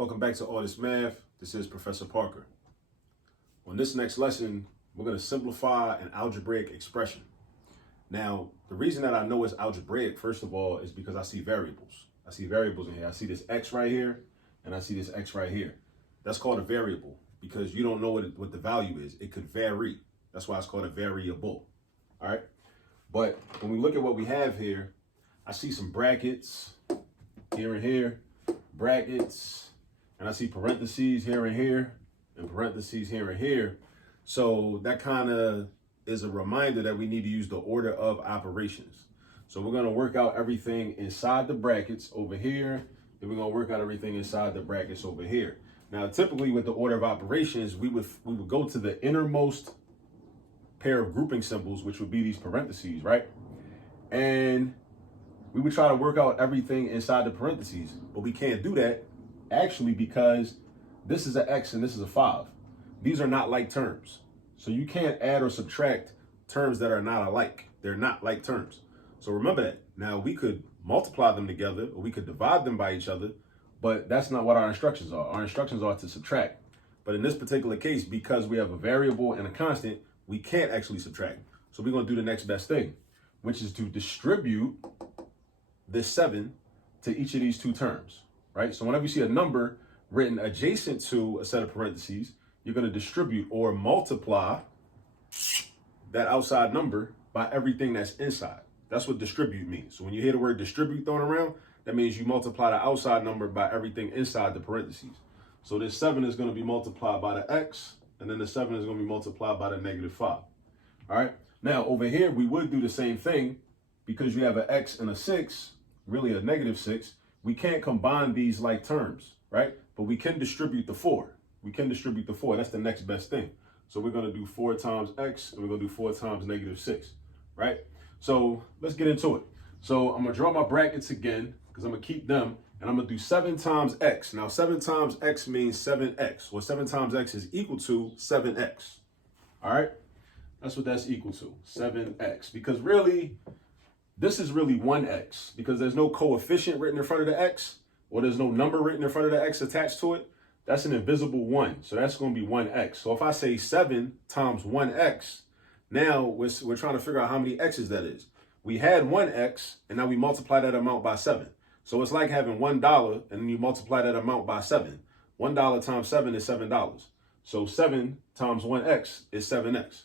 Welcome back to All This Math. This is Professor Parker. On this next lesson, we're going to simplify an algebraic expression. Now, the reason that I know it's algebraic, first of all, is because I see variables. I see variables in here. I see this x right here, and I see this x right here. That's called a variable because you don't know what the value is. It could vary. That's why it's called a variable. All right? But when we look at what we have here, I see some brackets here and here, brackets, and I see parentheses here and here, and parentheses here and here. So that kind of is a reminder that we need to use the order of operations. So we're going to work out everything inside the brackets over here, then we're going to work out everything inside the brackets over here. Now, typically with the order of operations, we would go to the innermost pair of grouping symbols, which would be these parentheses, right? And we would try to work out everything inside the parentheses, but we can't do that actually because this is an X and this is a 5. These are not like terms. So you can't add or subtract terms that are not alike. They're not like terms. So remember that. Now we could multiply them together or we could divide them by each other, but that's not what our instructions are. Our instructions are to subtract. But in this particular case, because we have a variable and a constant, we can't actually subtract. So we're going to do the next best thing, which is to distribute this 7 to each of these two terms, right? So whenever you see a number written adjacent to a set of parentheses, you're going to distribute or multiply that outside number by everything that's inside. That's what distribute means. So when you hear the word distribute thrown around, that means you multiply the outside number by everything inside the parentheses. So this 7 is going to be multiplied by the x, and then the 7 is going to be multiplied by the -5. All right. Now over here, we would do the same thing because you have an x and a 6, really a -6. We can't combine these like terms, right? But we can distribute the 4. We can distribute the 4. That's the next best thing. So we're going to do 4 times x, and we're going to do 4 times -6, right? So let's get into it. So I'm going to draw my brackets again because I'm going to keep them, and I'm going to do 7 times x. Now, 7 times x means 7x, or 7 times x is equal to 7x. All right? That's what that's equal to, 7x. Because really, this is really 1x because there's no coefficient written in front of the x, or there's no number written in front of the x attached to it. That's an invisible 1. So that's going to be 1x. So if I say 7 times 1x, now we're trying to figure out how many x's that is. We had 1x, and now we multiply that amount by 7. So it's like having $1, and then you multiply that amount by 7. $1 times 7 is $7. So 7 times 1x is 7x.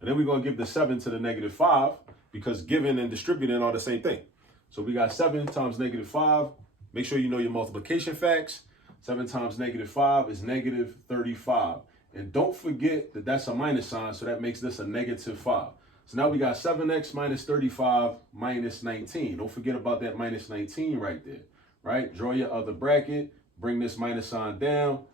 And then we're going to give the 7 to the -5 because giving and distributing are the same thing. So we got 7 times -5. Make sure you know your multiplication facts. 7 times -5 is -35. And don't forget that that's a minus sign, so that makes this a -5. So now we got 7x minus 35 minus 19. Don't forget about that minus 19 right there, right? Draw your other bracket, bring this minus sign down,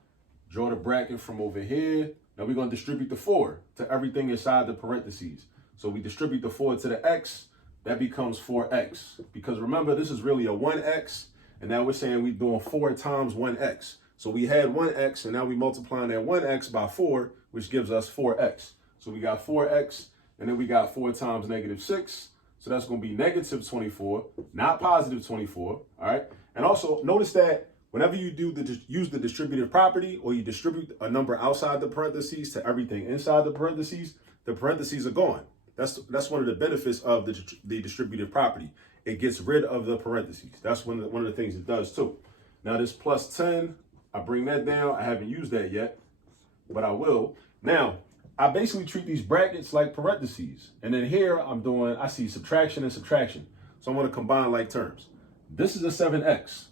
draw the bracket from over here. Now we're going to distribute the 4 to everything inside the parentheses. So we distribute the 4 to the x, that becomes 4x. Because remember, this is really a 1x, and now we're saying we're doing 4 times 1x. So we had 1x, and now we multiplying that 1x by 4, which gives us 4x. So we got 4x, and then we got 4 times -6. So that's going to be -24, not +24, all right? And also notice that whenever you use the distributive property or you distribute a number outside the parentheses to everything inside the parentheses are gone. That's one of the benefits of the distributive property. It gets rid of the parentheses. That's one of the things it does too. Now this plus 10, I bring that down. I haven't used that yet, but I will. Now, I basically treat these brackets like parentheses. And then here I see subtraction and subtraction. So I'm going to combine like terms. This is a 7x.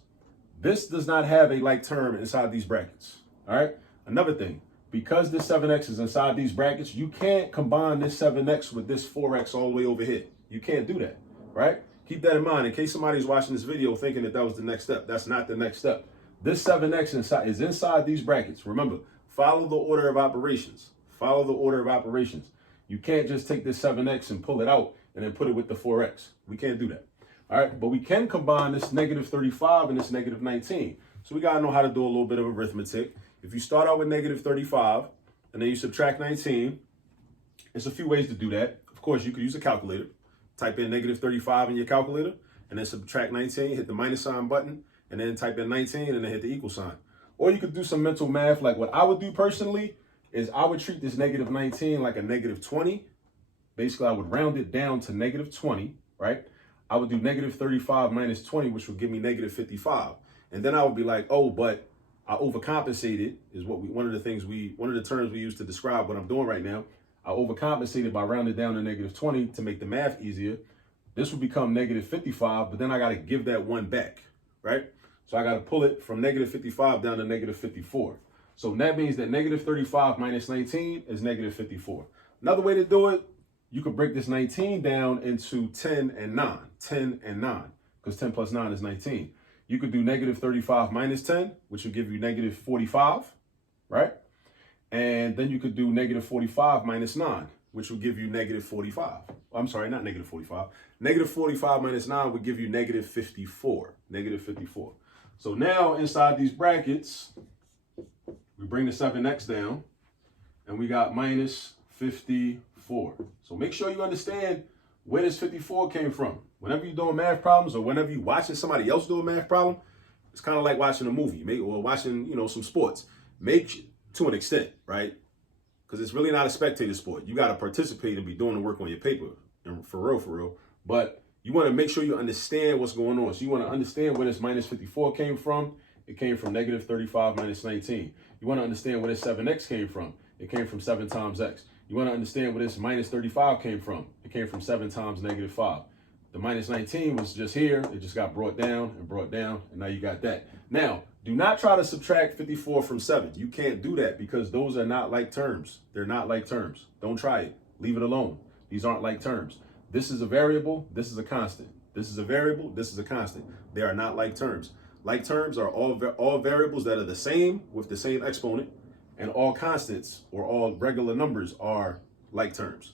This does not have a like term inside these brackets. All right. Another thing, because this 7x is inside these brackets, you can't combine this 7x with this 4x all the way over here. You can't do that. Right. Keep that in mind in case somebody's watching this video thinking that was the next step. That's not the next step. This 7x is inside these brackets. Remember, follow the order of operations. Follow the order of operations. You can't just take this 7x and pull it out and then put it with the 4x. We can't do that. All right, but we can combine this -35 and this -19. So we got to know how to do a little bit of arithmetic. If you start out with -35 and then you subtract 19, there's a few ways to do that. Of course, you could use a calculator. Type in -35 in your calculator and then subtract 19, hit the minus sign button, and then type in 19 and then hit the equal sign. Or you could do some mental math. Like what I would do personally is I would treat this negative 19 like a negative 20. Basically, I would round it down to negative 20, right? I would do negative 35 minus 20, which would give me negative 55. And then I would be like, oh, but I overcompensated is one of the terms we use to describe what I'm doing right now. I overcompensated by rounding down to negative 20 to make the math easier. This would become negative 55, but then I got to give that one back, right? So I got to pull it from negative 55 down to negative 54. So that means that negative 35 minus 19 is negative 54. Another way to do it, you could break this 19 down into 10 and 9, 10 and 9, because 10 plus 9 is 19. You could do negative 35 minus 10, which would give you negative 45, right? And then you could do negative 45 minus 9, which would give you negative 45. I'm sorry, not negative 45. Negative 45 minus 9 would give you negative 54, negative 54. So now inside these brackets, we bring the 7x down, and we got minus 54. So make sure you understand where this 54 came from. Whenever you're doing math problems or whenever you're watching somebody else do a math problem, it's kind of like watching a movie or watching, some sports. Make to an extent, right? Because it's really not a spectator sport. You got to participate and be doing the work on your paper, and for real. But you want to make sure you understand what's going on. So you want to understand where this minus 54 came from. It came from negative 35 minus 19. You want to understand where this 7x came from. It came from 7 times x. You want to understand where this minus 35 came from. It came from 7 times negative 5. The minus 19 was just here. It just got brought down, and now you got that. Now, do not try to subtract 54 from 7. You can't do that because those are not like terms. They're not like terms. Don't try it. Leave it alone. These aren't like terms. This is a variable. This is a constant. This is a variable. This is a constant. They are not like terms. Like terms are all variables that are the same with the same exponent, and all constants or all regular numbers are like terms.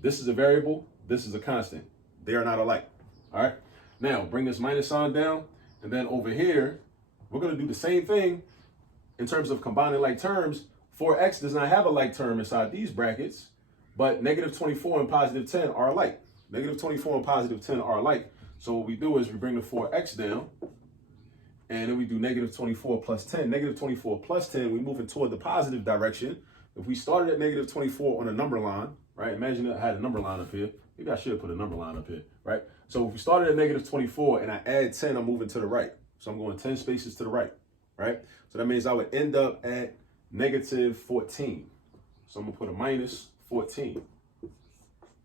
This is a variable. This is a constant. They are not alike. All right. Now bring this minus sign down, and then over here, we're going to do the same thing in terms of combining like terms. 4x does not have a like term inside these brackets, but negative 24 and positive 10 are alike. Negative 24 and positive 10 are alike. So what we do is we bring the 4x down, and then we do negative 24 plus 10. Negative 24 plus 10, we move it toward the positive direction. If we started at negative 24 on a number line, right? Imagine I had a number line up here. Maybe I should have put a number line up here, right? So if we started at negative 24 and I add 10, I'm moving to the right. So I'm going 10 spaces to the right, right? So that means I would end up at negative 14. So I'm gonna put a minus 14,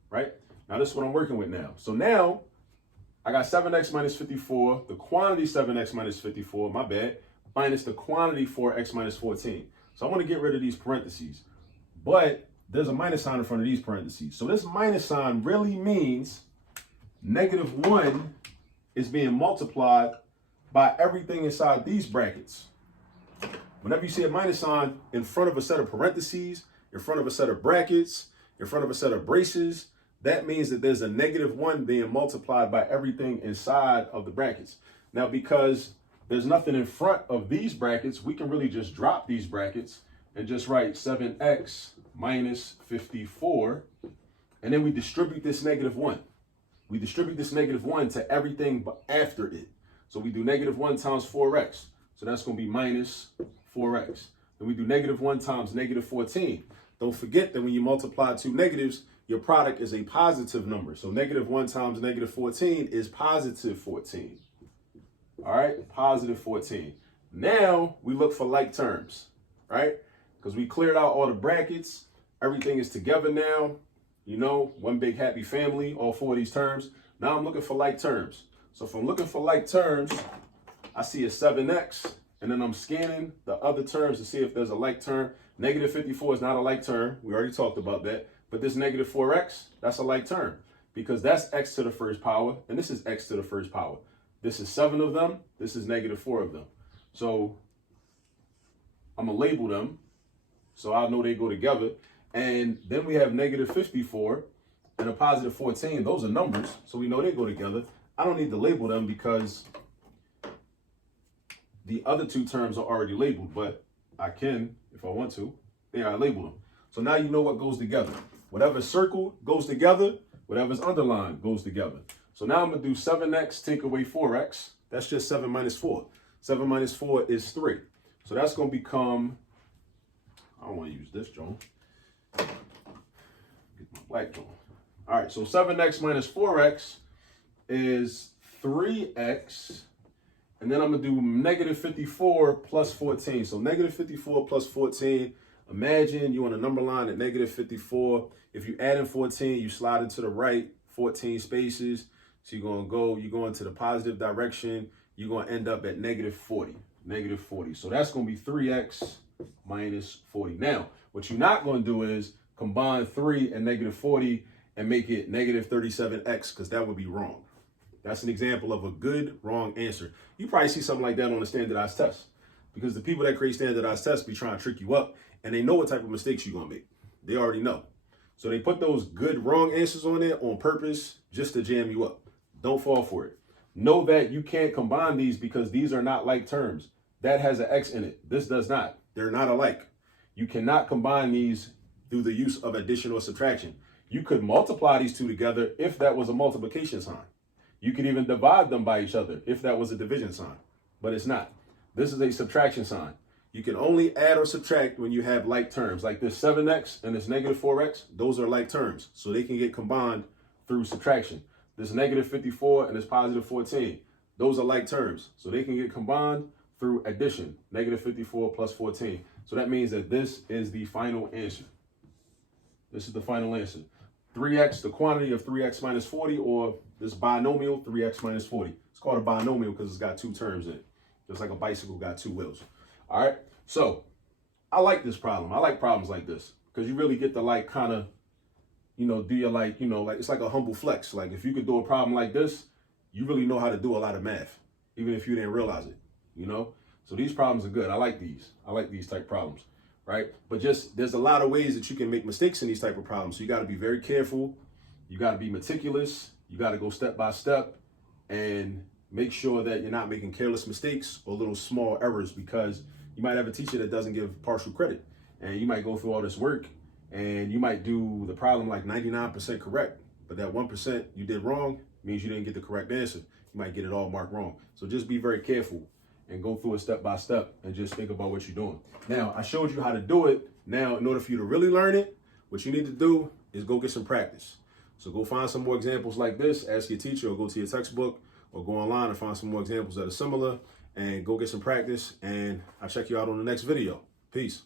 right? Now this is what I'm working with now. So now I got 7x minus 54, the quantity 7x minus 54, my bad, minus the quantity 4x minus 14. So I want to get rid of these parentheses, but there's a minus sign in front of these parentheses. So this minus sign really means negative 1 is being multiplied by everything inside these brackets. Whenever you see a minus sign in front of a set of parentheses, in front of a set of brackets, in front of a set of braces, that means that there's a negative 1 being multiplied by everything inside of the brackets. Now, because there's nothing in front of these brackets, we can really just drop these brackets and just write 7x minus 54, and then we distribute this negative 1. We distribute this negative 1 to everything after it. So we do negative 1 times 4x. So that's going to be minus 4x. Then we do negative 1 times negative 14. Don't forget that when you multiply two negatives, your product is a positive number. So negative 1 times negative 14 is positive 14. All right, positive 14. Now we look for like terms, right? Because we cleared out all the brackets. Everything is together now. One big happy family, all four of these terms. Now I'm looking for like terms. So if I'm looking for like terms, I see a 7x, and then I'm scanning the other terms to see if there's a like term. Negative 54 is not a like term. We already talked about that. But this negative 4x, that's a like term because that's x to the first power, and this is x to the first power. This is 7 of them. This is negative 4 of them. So I'm going to label them so I know they go together. And then we have negative 54 and a positive 14. Those are numbers, so we know they go together. I don't need to label them because the other two terms are already labeled, but I can, if I want to. Yeah, I label them. So now you know what goes together. Whatever's circled goes together. Whatever's underlined goes together. So now I'm going to do 7x take away 4x. That's just 7 minus 4. 7 minus 4 is 3. So that's going to become, I don't want to use this, John. Get my black John. All right, so 7x minus 4x is 3x. And then I'm going to do negative 54 plus 14. So negative 54 plus 14. Imagine you on a number line at negative 54. If you add in 14, you slide it to the right, 14 spaces. So you're going to the positive direction. You're going to end up at negative 40. Negative 40. So that's going to be 3x minus 40. Now, what you're not going to do is combine 3 and negative 40 and make it negative 37x, because that would be wrong. That's an example of a good wrong answer. You probably see something like that on a standardized test, because the people that create standardized tests be trying to trick you up, and they know what type of mistakes you're going to make. They already know. So they put those good wrong answers on there on purpose just to jam you up. Don't fall for it. Know that you can't combine these because these are not like terms. That has an X in it. This does not. They're not alike. You cannot combine these through the use of addition or subtraction. You could multiply these two together if that was a multiplication sign. You could even divide them by each other if that was a division sign, but it's not. This is a subtraction sign. You can only add or subtract when you have like terms, like this 7x and this negative 4x. Those are like terms, so they can get combined through subtraction. This negative 54 and this positive 14, those are like terms, so they can get combined through addition. Negative 54 plus 14. So that means that this is the final answer. This is the final answer. 3x, the quantity of 3x minus 40, or this binomial 3x minus 40. It's called a binomial because it's got two terms in it, just like a bicycle got two wheels. All right, so I like this problem. I like problems like this because you really get to like kind of, do your like it's like a humble flex. Like if you could do a problem like this, you really know how to do a lot of math, even if you didn't realize it, So these problems are good. I like these. I like these type problems, right? But just there's a lot of ways that you can make mistakes in these type of problems. So you got to be very careful. You got to be meticulous. You got to go step by step and make sure that you're not making careless mistakes or little small errors, because you might have a teacher that doesn't give partial credit, and you might go through all this work and you might do the problem like 99% correct, but that 1% you did wrong means you didn't get the correct answer. You might get it all marked wrong. So just be very careful and go through it step by step and just think about what you're doing. Now, I showed you how to do it. Now, in order for you to really learn it, what you need to do is go get some practice. So go find some more examples like this, ask your teacher, or go to your textbook, or go online and find some more examples that are similar, and go get some practice. And I'll check you out on the next video. Peace.